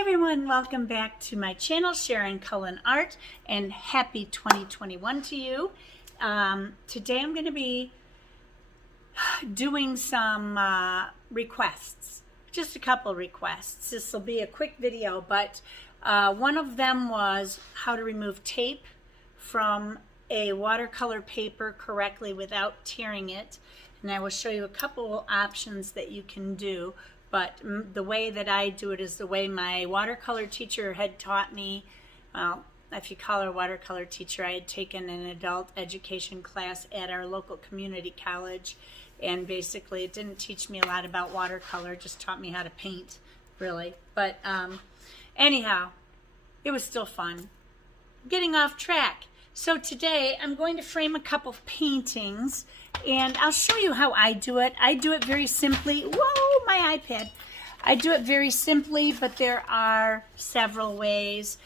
Hi everyone, welcome back to my channel, sharoncullenart, and happy 2021 to you. Today I'm going to be doing some requests, just a couple requests. This will be a quick video, but one of them was how to remove tape from a watercolor paper correctly without tearing it. And I will show you a couple options that you can do. But the way that I do it is the way my watercolor teacher had taught me. Well, if you call her a watercolor teacher, I had taken an adult education class at our local community college. And basically it didn't teach me a lot about watercolor, just taught me how to paint, really. But anyhow, it was still fun. Getting off track. So today I'm going to frame a couple of paintings and I'll show you how I do it. I do it very simply. Whoa, my iPad. I do it very simply, but there are several ways,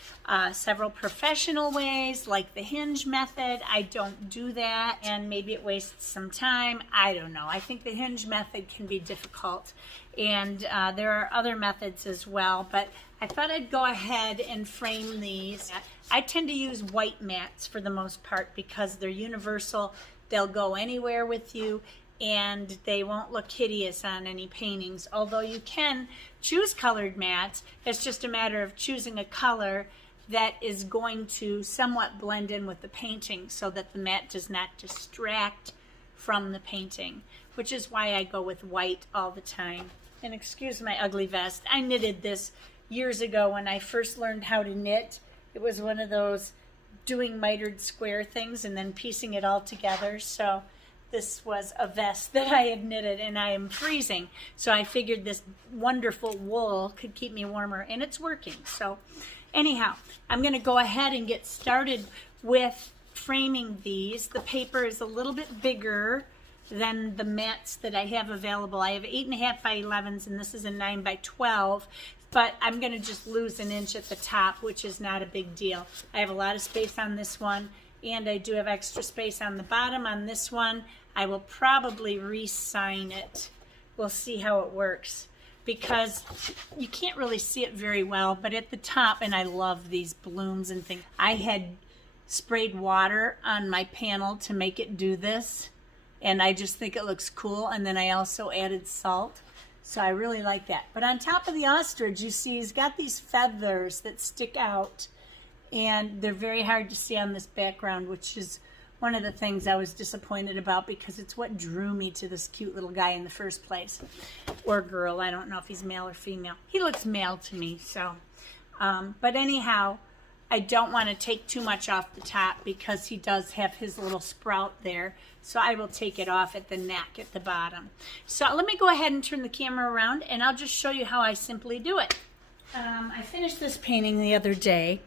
several professional ways, like the hinge method. I don't do that, and maybe it wastes some time. I don't know. I think the hinge method can be difficult, and there are other methods as well, but I thought I'd go ahead and frame these. I tend to use white mats for the most part because they're universal. They'll go anywhere with you, and they won't look hideous on any paintings, although you can choose colored mats. It's just a matter of choosing a color that is going to somewhat blend in with the painting so that the mat does not distract from the painting, which is why I go with white all the time. And excuse my ugly vest. I knitted this years ago when I first learned how to knit. It was one of those doing mitered square things and then piecing it all together. So this was a vest that I had knitted, and I am freezing. So I figured this wonderful wool could keep me warmer, and it's working. So anyhow, I'm going to go ahead and get started with framing these. The paper is a little bit bigger than the mats that I have available. I have 8.5 by 11s, and this is a 9 by 12. But I'm going to just lose an inch at the top, which is not a big deal. I have a lot of space on this one, and I do have extra space on the bottom on this one. I will probably re-sign it. We'll see how it works, because you can't really see it very well, but at the top, and I love these blooms and things. I had sprayed water on my panel to make it do this, and I just think it looks cool, and then I also added salt. So I really like that. But on top of the ostrich, you see he's got these feathers that stick out, and they're very hard to see on this background, which is one of the things I was disappointed about because it's what drew me to this cute little guy in the first place. Or girl, I don't know if he's male or female. He looks male to me, so. But anyhow, I don't want to take too much off the top because he does have his little sprout there. So I will take it off at the neck at the bottom. So let me go ahead and turn the camera around, and I'll just show you how I simply do it. I finished this painting the other day,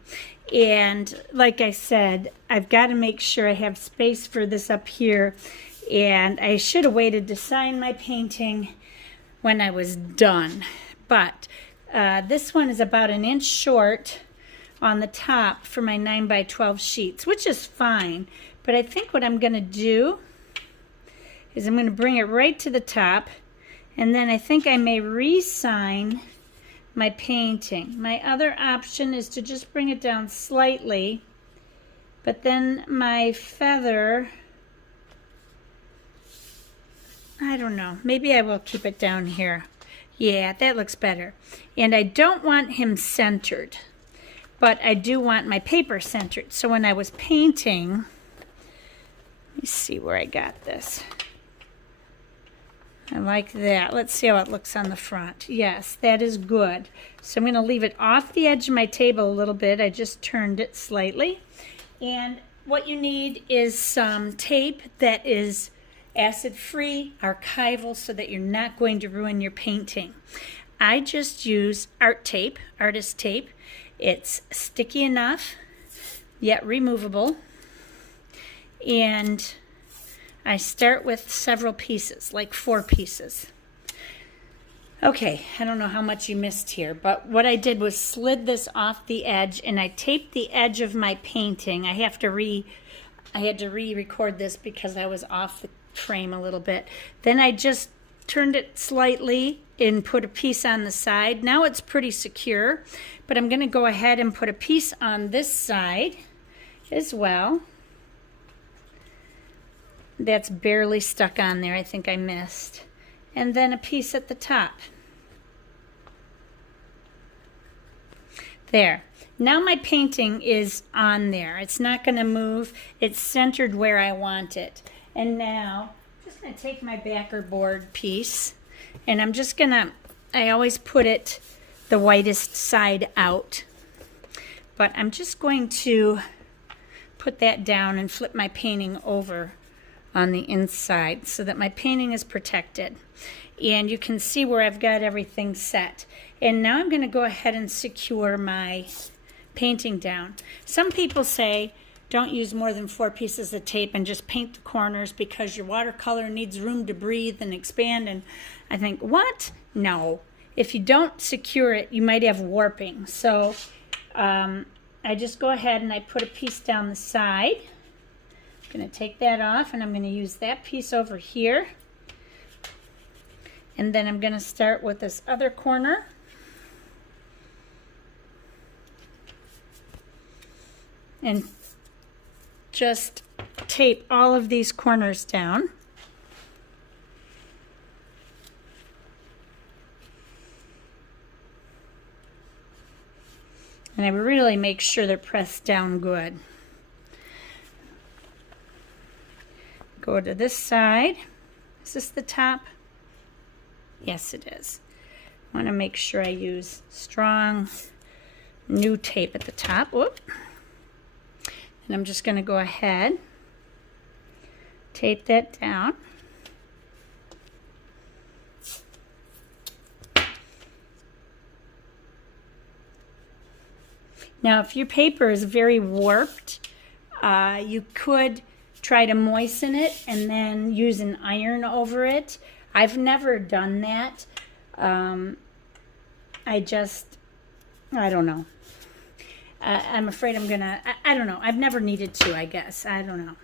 and like I said, I've got to make sure I have space for this up here, and I should have waited to sign my painting when I was done. But this one is about an inch short on the top for my 9 by 12 sheets, which is fine. But I think what I'm going to do is I'm going to bring it right to the top, and then I think I may re-sign my painting. My other option is to just bring it down slightly, but then my feather, I don't know, maybe I will keep it down here. Yeah, that looks better. And I don't want him centered, but I do want my paper centered. So when I was painting, let me see where I got this. I like that. Let's see how it looks on the front. Yes, that is good. So I'm going to leave it off the edge of my table a little bit. I just turned it slightly. And what you need is some tape that is acid-free, archival, so that you're not going to ruin your painting. I just use art tape, artist tape. It's sticky enough, yet removable. And I start with several pieces, like 4 pieces. Okay, I don't know how much you missed here, but what I did was slid this off the edge, and I taped the edge of my painting. I had to re-record this because I was off the frame a little bit. Then I just turned it slightly and put a piece on the side. Now it's pretty secure, but I'm going to go ahead and put a piece on this side as well. That's barely stuck on there. I think I missed. And then a piece at the top. There. Now my painting is on there. It's not going to move. It's centered where I want it. And now I'm just going to take my backer board piece, and I'm just going to, I always put it the whitest side out. But I'm just going to put that down and flip my painting over on the inside so that my painting is protected. And you can see where I've got everything set. And now I'm going to go ahead and secure my painting down. Some people say don't use more than 4 pieces of tape and just paint the corners because your watercolor needs room to breathe and expand. And I think, what? No. If you don't secure it, you might have warping. So I just go ahead and I put a piece down the side. I'm going to take that off, and I'm going to use that piece over here. And then I'm going to start with this other corner. And just tape all of these corners down. And I really make sure they're pressed down good. Go to this side. Is this the top? Yes, it is. I want to make sure I use strong new tape at the top. Whoop. And I'm just going to go ahead, tape that down. Now, if your paper is very warped, you could try to moisten it and then use an iron over it. I've never done that. I don't know. I'm afraid I'm gonna, I don't know. I've never needed to, I guess. I don't know.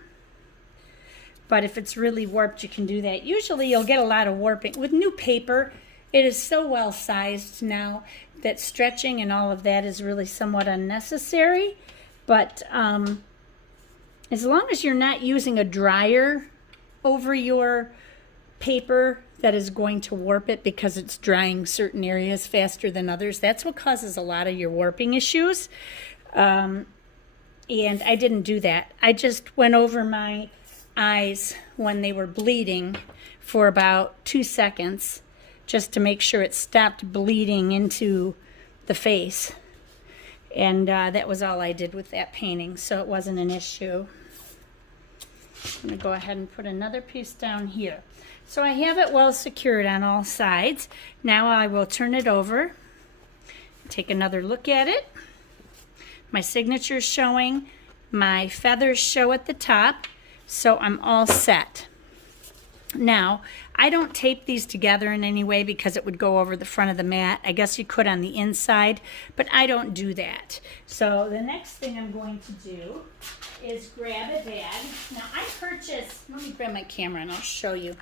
But if it's really warped, you can do that. Usually you'll get a lot of warping. With new paper, it is so well sized now that stretching and all of that is really somewhat unnecessary. But as long as you're not using a dryer over your paper that is going to warp it because it's drying certain areas faster than others, that's what causes a lot of your warping issues. And I didn't do that. I just went over my eyes when they were bleeding for about 2 seconds just to make sure it stopped bleeding into the face. And that was all I did with that painting, so it wasn't an issue. I'm going to go ahead and put another piece down here. So I have it well secured on all sides. Now I will turn it over, take another look at it. My signature is showing, my feathers show at the top, so I'm all set. Now, I don't tape these together in any way because it would go over the front of the mat. I guess you could on the inside, but I don't do that. So the next thing I'm going to do is grab a bag. Now I purchased, let me grab my camera and I'll show you.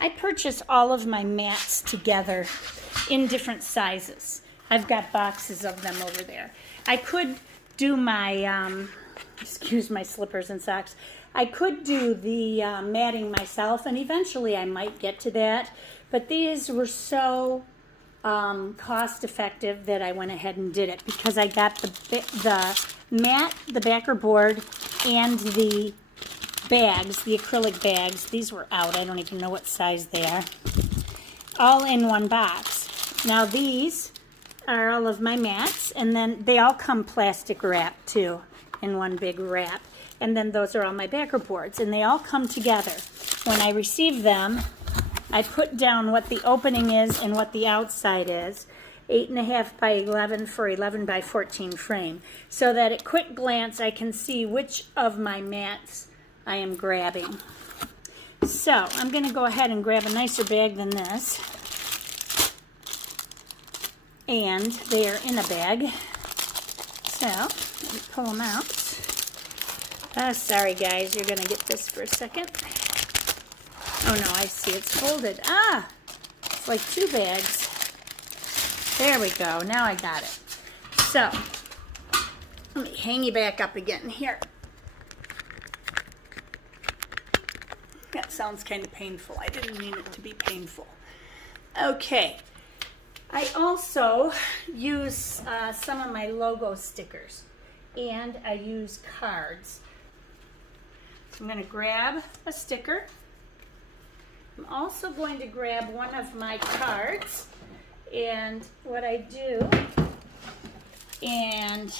I purchased all of my mats together in different sizes. I've got boxes of them over there. I could do my, excuse my slippers and socks. I could do the matting myself, and eventually I might get to that, but these were so cost effective that I went ahead and did it because I got the mat, the backer board, and the bags, the acrylic bags. These were out. I don't even know what size they are. All in one box. Now these are all of my mats, and then they all come plastic wrapped too, in one big wrap. And then those are all my backer boards, and they all come together. When I receive them, I put down what the opening is and what the outside is, 8.5 by 11 for 11 by 14 frame, so that at quick glance I can see which of my mats I am grabbing. So I'm going to go ahead and grab a nicer bag than this, and they are in a bag. So let me pull them out. Sorry guys, you're going to get this for a second. Oh no, I see it's folded. It's like 2 bags. There we go. Now I got it. So, let me hang you back up again here. That sounds kind of painful. I didn't mean it to be painful. Okay. I also use some of my logo stickers, and I use cards. So I'm going to grab a sticker. I'm also going to grab one of my cards, and what I do, and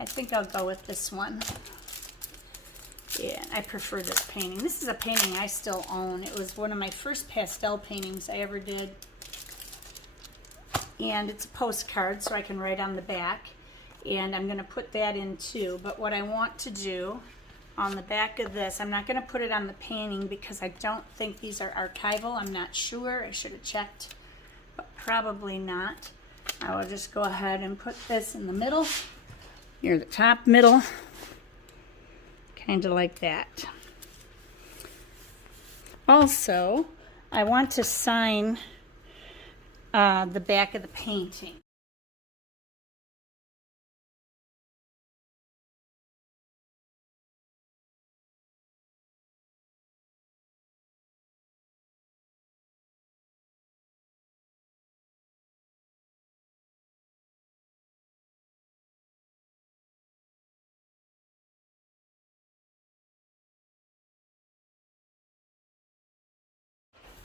I think I'll go with this one. Yeah, I prefer this painting. This is a painting I still own. It was one of my first pastel paintings I ever did. And it's a postcard, so I can write on the back. And I'm going to put that in too. But what I want to do on the back of this, I'm not going to put it on the painting because I don't think these are archival. I'm not sure. I should have checked, but probably not. I will just go ahead and put this in the middle, near the top middle, kind of like that. Also, I want to sign the back of the painting.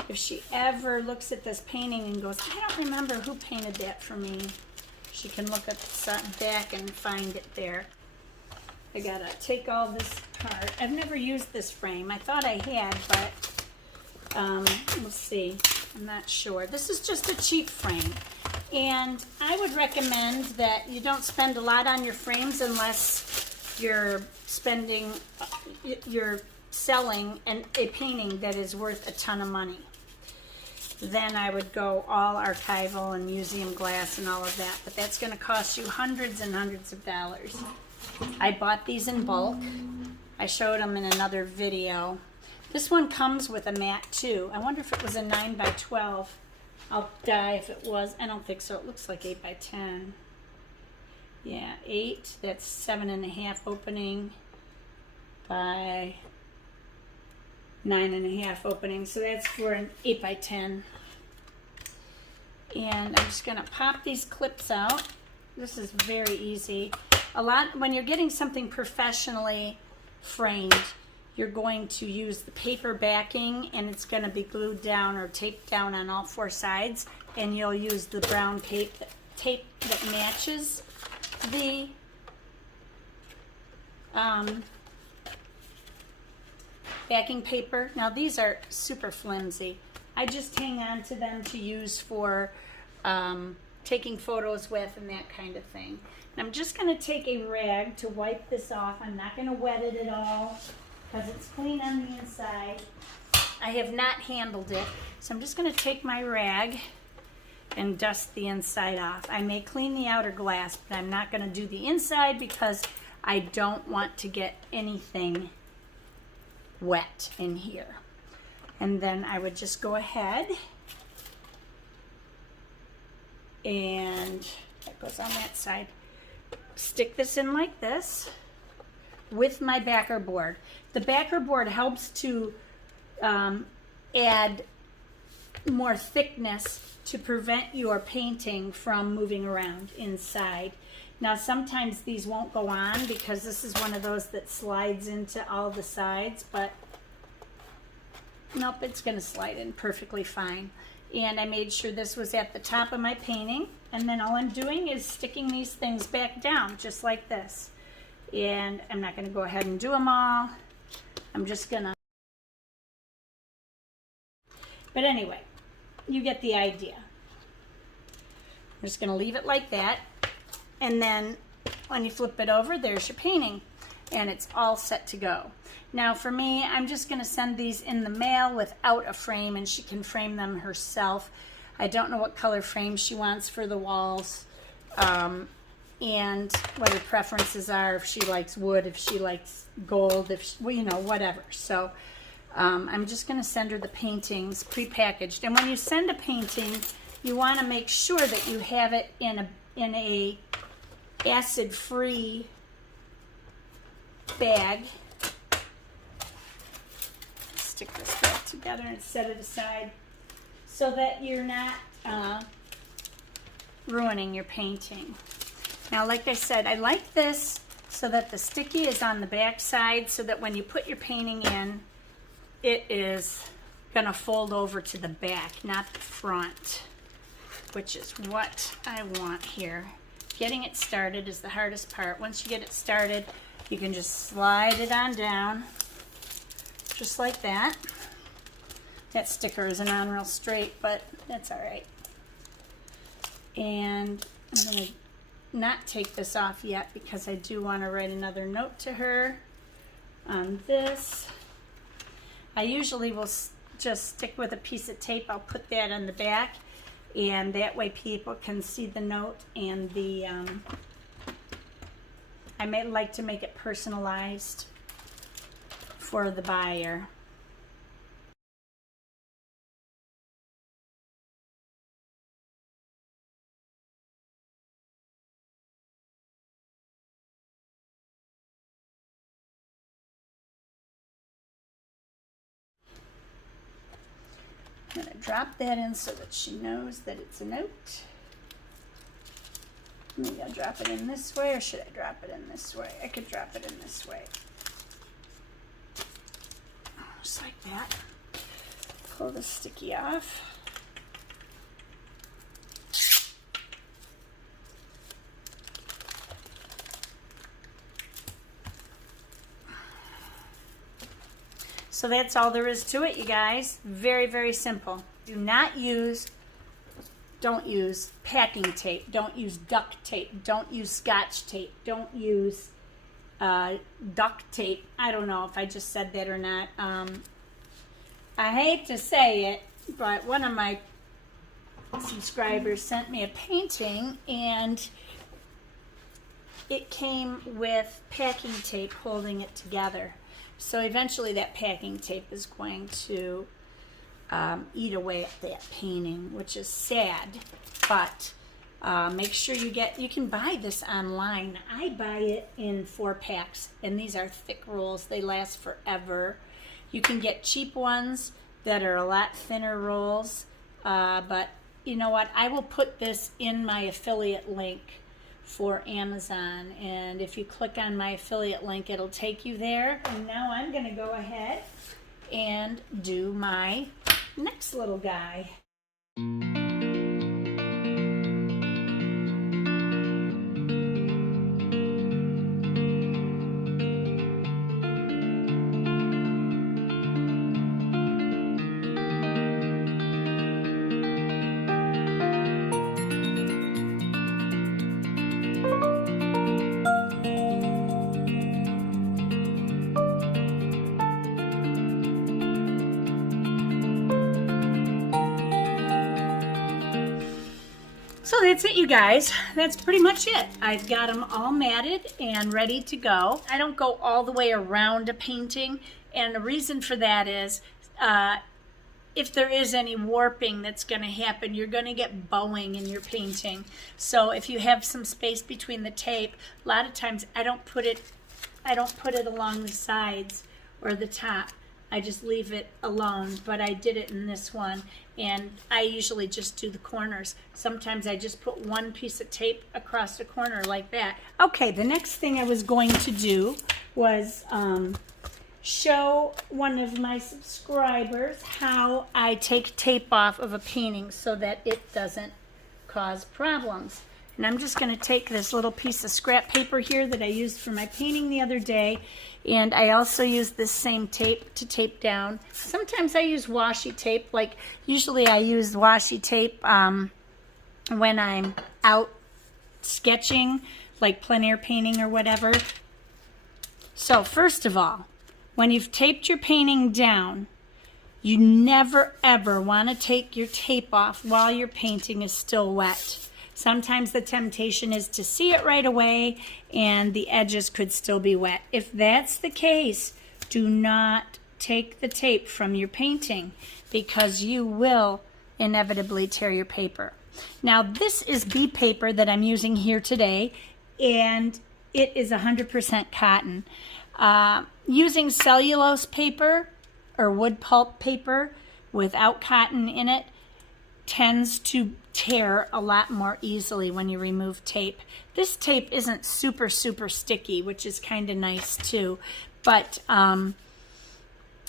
If she ever looks at this painting and goes, I don't remember who painted that for me, she can look at the back and find it there. I gotta take all this apart. I've never used this frame. I thought I had, but we'll see. I'm not sure. This is just a cheap frame. And I would recommend that you don't spend a lot on your frames unless you're selling a painting that is worth a ton of money. Then I would go all archival and museum glass and all of that, but that's going to cost you hundreds and hundreds of dollars. I bought these in bulk. I showed them in another video. This one comes with a mat too. I wonder if it was a 9 by 12. I'll die if it was. I don't think so. It looks like 8 by 10. Yeah, 8. That's 7.5 opening by 9.5 opening, so that's for an 8 by 10. And I'm just gonna pop these clips out. This is very easy. When you're getting something professionally framed, you're going to use the paper backing, and it's going to be glued down or taped down on all 4 sides, and you'll use the brown tape that matches the backing paper. Now these are super flimsy. I just hang on to them to use for taking photos with and that kind of thing. And I'm just going to take a rag to wipe this off. I'm not going to wet it at all because it's clean on the inside. I have not handled it, so I'm just going to take my rag and dust the inside off. I may clean the outer glass, but I'm not going to do the inside because I don't want to get anything wet in here. And then I would just go ahead and that goes on that side. Stick this in like this with my backer board. The backer board helps to add more thickness to prevent your painting from moving around inside. Now sometimes these won't go on because this is one of those that slides into all the sides, but nope, it's going to slide in perfectly fine. And I made sure this was at the top of my painting, and then all I'm doing is sticking these things back down just like this. And I'm not going to go ahead and do them all. I'm just going to, but anyway, you get the idea. I'm just going to leave it like that, and then when you flip it over, there's your painting, and it's all set to go. Now for me, I'm just going to send these in the mail without a frame, and she can frame them herself. I don't know what color frame she wants for the walls, and what her preferences are, if she likes wood, if she likes gold, if she, well, you know, whatever. So I'm just going to send her the paintings prepackaged. And when you send a painting, you want to make sure that you have it in a acid-free bag. Stick this back together and set it aside so that you're not ruining your painting. Now, like I said, I like this so that the sticky is on the back side so that when you put your painting in, it is going to fold over to the back, not the front, which is what I want here. Getting it started is the hardest part. Once you get it started, you can just slide it on down, just like that. That sticker isn't on real straight, but that's all right. And I'm going to not take this off yet because I do want to write another note to her on this. I usually will just stick with a piece of tape. I'll put that on the back, and that way people can see the note, and the I may like to make it personalized for the buyer. I'm going to drop that in so that she knows that it's a note. Maybe I'll drop it in this way, or should I drop it in this way? I could drop it in this way. Just like that. Pull the sticky off. So that's all there is to it, you guys. Very, very simple. Don't use packing tape. Don't use duct tape. Don't use Scotch tape. Don't use duct tape. I don't know if I just said that or not. I hate to say it, but one of my subscribers sent me a painting, and it came with packing tape holding it together. So eventually that packing tape is going to eat away at that painting, which is sad. But make sure you can buy this online. I buy it in 4 packs, and these are thick rolls. They last forever. You can get cheap ones that are a lot thinner rolls, but you know what? I will put this in my affiliate link for Amazon, and if you click on my affiliate link, it'll take you there. And now I'm going to go ahead and do my next little guy. So that's it, you guys. That's pretty much it. I've got them all matted and ready to go. I don't go all the way around a painting, and the reason for that is if there is any warping that's going to happen, you're going to get bowing in your painting. So if you have some space between the tape, a lot of times I don't put it along the sides or the top. I just leave it alone, but I did it in this one, and I usually just do the corners. Sometimes I just put one piece of tape across the corner like that. Okay, the next thing I was going to do was show one of my subscribers how I take tape off of a painting so that it doesn't cause problems. And I'm just going to take this little piece of scrap paper here that I used for my painting the other day, and I also use this same tape to tape down. Sometimes I use washi tape, like usually I use washi tape when I'm out sketching, like plein air painting or whatever. So first of all, when you've taped your painting down, you never ever want to take your tape off while your painting is still wet. Sometimes the temptation is to see it right away and the edges could still be wet. If that's the case, do not take the tape from your painting, because you will inevitably tear your paper. Now this is bee paper that I'm using here today, and it is 100% cotton. Using cellulose paper or wood pulp paper without cotton in it tends to tear a lot more easily when you remove tape. This tape isn't super sticky, which is kind of nice too, but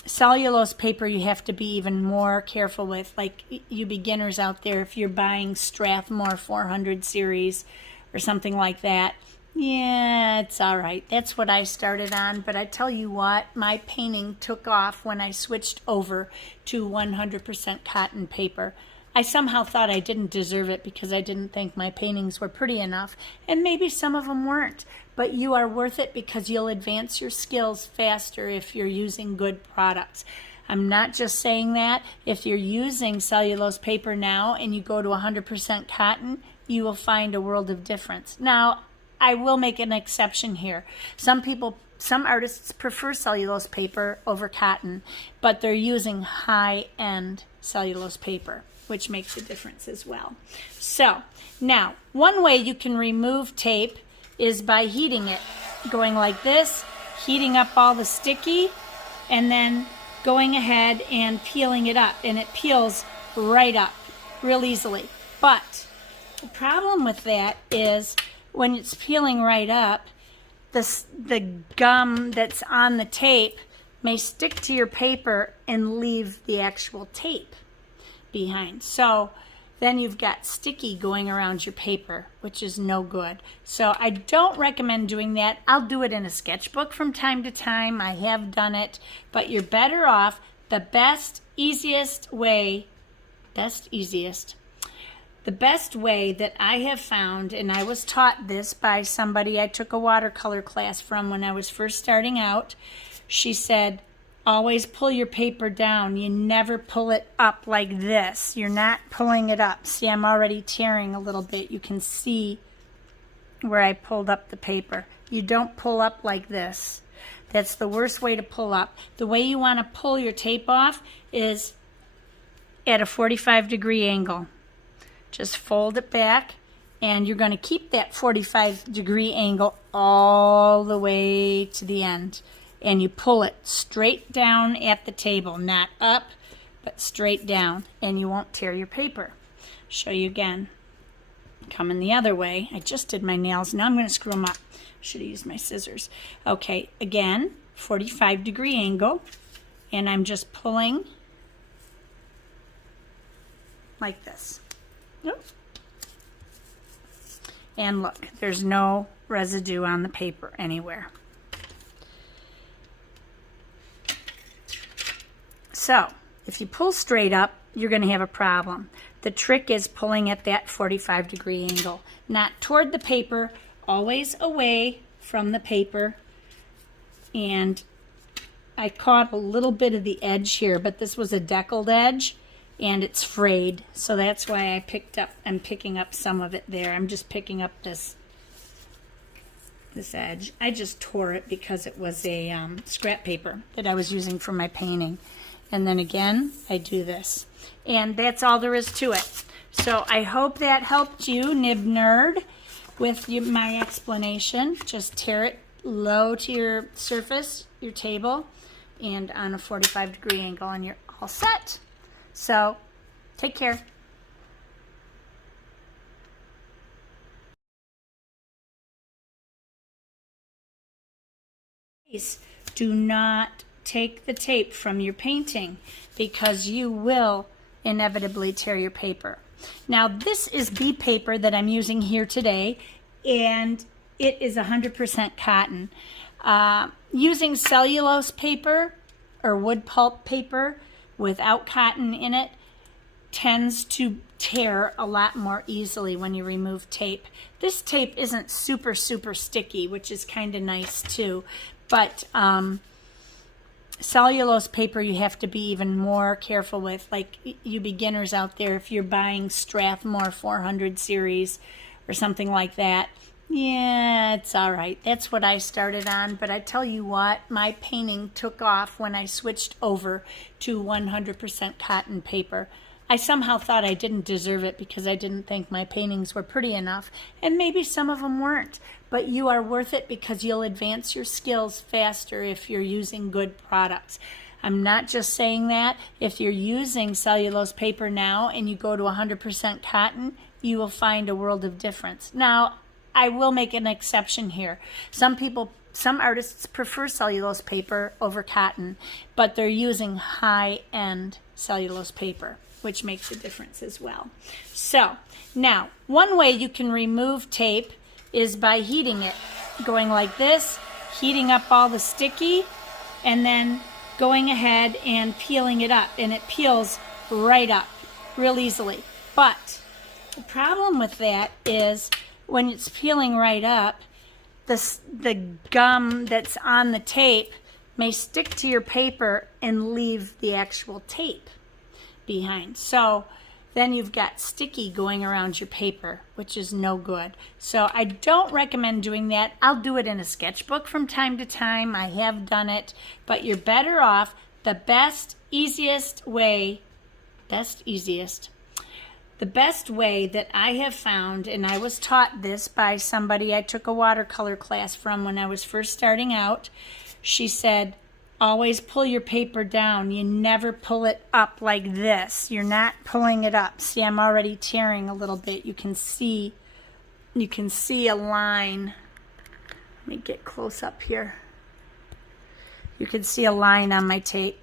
cellulose paper you have to be even more careful with. Like you beginners out there, if you're buying Strathmore 400 series or something like that, yeah, it's all right. That's what I started on, but I tell you what, my painting took off when I switched over to 100% cotton paper. I somehow thought I didn't deserve it because I didn't think my paintings were pretty enough, and maybe some of them weren't, but you are worth it because you'll advance your skills faster if you're using good products. I'm not just saying that. If you're using cellulose paper now and you go to 100% cotton, you will find a world of difference. Now, I will make an exception here. Some artists prefer cellulose paper over cotton, but they're using high-end cellulose paper, which makes a difference as well. So now, one way you can remove tape is by heating it, going like this, heating up all the sticky, and then going ahead and peeling it up, and it peels right up real easily. But the problem with that is when it's peeling right up, the gum that's on the tape may stick to your paper and leave the actual tape behind. So then you've got sticky going around your paper, which is no good. So I don't recommend doing that. I'll do it in a sketchbook from time to time. I have done it, but you're better off. The best way that I have found, and I was taught this by somebody I took a watercolor class from when I was first starting out. She said, always pull your paper down. You never pull it up like this. You're not pulling it up. See, I'm already tearing a little bit. You can see where I pulled up the paper. You don't pull up like this. That's the worst way to pull up. The way you want to pull your tape off is at a 45-degree angle. Just fold it back, and you're going to keep that 45-degree angle all the way to the end. And you pull it straight down at the table, not up, but straight down, and you won't tear your paper. Show you again. Coming the other way. I just did my nails. Now I'm going to screw them up. Should have used my scissors. Okay, again, 45-degree angle, and I'm just pulling like this. Nope. And look, there's no residue on the paper anywhere. So, if you pull straight up, you're going to have a problem. The trick is pulling at that 45-degree angle, not toward the paper, always away from the paper. And I caught a little bit of the edge here, but this was a deckled edge, and it's frayed, so that's why I'm picking up some of it there. I'm just picking up this edge. I just tore it because it was a scrap paper that I was using for my painting. And then again, I do this. And that's all there is to it. So I hope that helped you, Nib Nerd, with my explanation. Just tear it low to your surface, your table, and on a 45-degree angle, and you're all set. So, take care. Please do not take the tape from your painting because you will inevitably tear your paper. Now, this is bee paper that I'm using here today, and it is 100% cotton. Using cellulose paper or wood pulp paper without cotton in it tends to tear a lot more easily when you remove tape. This tape isn't super sticky, which is kind of nice too, but cellulose paper you have to be even more careful with. Like you beginners out there, if you're buying Strathmore 400 series or something like that, yeah, it's all right. That's what I started on, but I tell you what, my painting took off when I switched over to 100% cotton paper. I somehow thought I didn't deserve it because I didn't think my paintings were pretty enough, and maybe some of them weren't, but you are worth it because you'll advance your skills faster if you're using good products. I'm not just saying that. If you're using cellulose paper now and you go to 100% cotton, you will find a world of difference. Now, I will make an exception here. Some artists prefer cellulose paper over cotton, but they're using high-end cellulose paper, which makes a difference as well. So, now, one way you can remove tape is by heating it. Going like this, heating up all the sticky, and then going ahead and peeling it up. And it peels right up, real easily. But the problem with that is when it's peeling right up, the gum that's on the tape may stick to your paper and leave the actual tape behind. So then you've got sticky going around your paper, which is no good. So I don't recommend doing that. I'll do it in a sketchbook from time to time. I have done it, but you're better off. The best way that I have found, and I was taught this by somebody I took a watercolor class from when I was first starting out. She said, always pull your paper down. You never pull it up like this. You're not pulling it up. See, I'm already tearing a little bit. You can see a line. Let me get close up here. You can see a line on my tape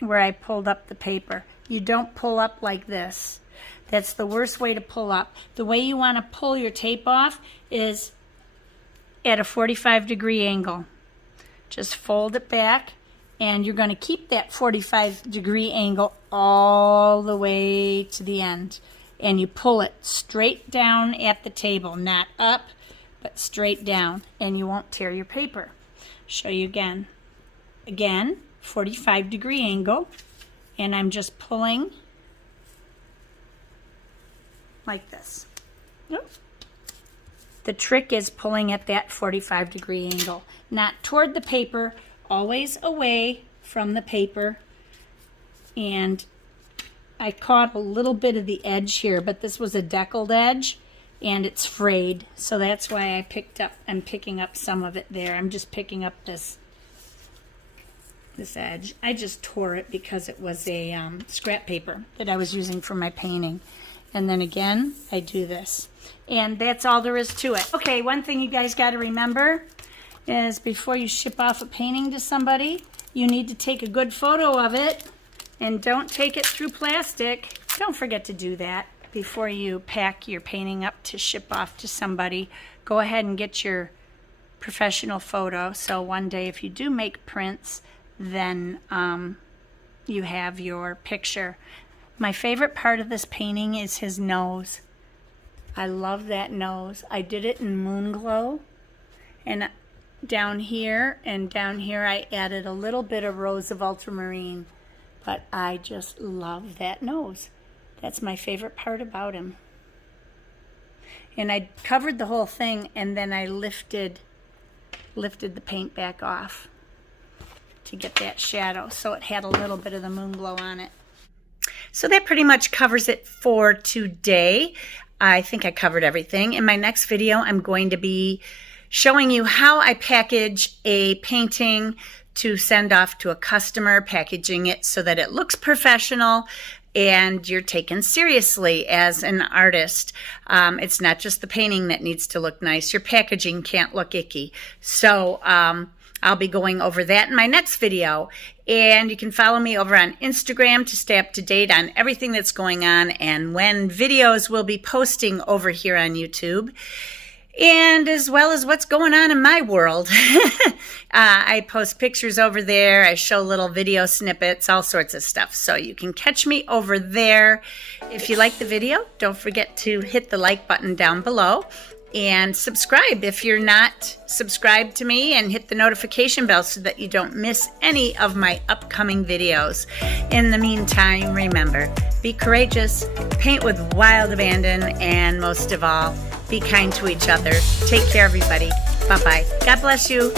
where I pulled up the paper. You don't pull up like this. That's the worst way to pull up. The way you want to pull your tape off is at a 45-degree angle. Just fold it back, and you're going to keep that 45-degree angle all the way to the end. And you pull it straight down at the table, not up, but straight down, and you won't tear your paper. Show you again. Again, 45-degree angle, and I'm just pulling like this. Oops. The trick is pulling at that 45-degree angle, not toward the paper, always away from the paper. And I caught a little bit of the edge here, but this was a deckled edge and it's frayed, so that's why I'm picking up some of it there. I'm just picking up this edge. I just tore it because it was a scrap paper that I was using for my painting. And then again, I do this. And that's all there is to it. Okay, one thing you guys got to remember is before you ship off a painting to somebody, you need to take a good photo of it, and don't take it through plastic. Don't forget to do that before you pack your painting up to ship off to somebody. Go ahead and get your professional photo, so one day if you do make prints, then you have your picture. My favorite part of this painting is his nose. I love that nose. I did it in Moon Glow, and down here and down here I added a little bit of Rose of Ultramarine, but I just love that nose. That's my favorite part about him. And I covered the whole thing, and then I lifted the paint back off to get that shadow, so it had a little bit of the Moon Glow on it. So that pretty much covers it for today. I think I covered everything. In my next video, I'm going to be showing you how I package a painting to send off to a customer, packaging it so that it looks professional and you're taken seriously as an artist. It's not just the painting that needs to look nice. Your packaging can't look icky. So I'll be going over that in my next video. And you can follow me over on Instagram to stay up to date on everything that's going on and when videos will be posting over here on YouTube. And as well as what's going on in my world. I post pictures over there. I show little video snippets, all sorts of stuff. So you can catch me over there. If you like the video, don't forget to hit the like button down below. And subscribe if you're not subscribed to me, and hit the notification bell so that you don't miss any of my upcoming videos. In the meantime, remember, be courageous, paint with wild abandon, and most of all, be kind to each other. Take care, everybody. Bye-bye. God bless you.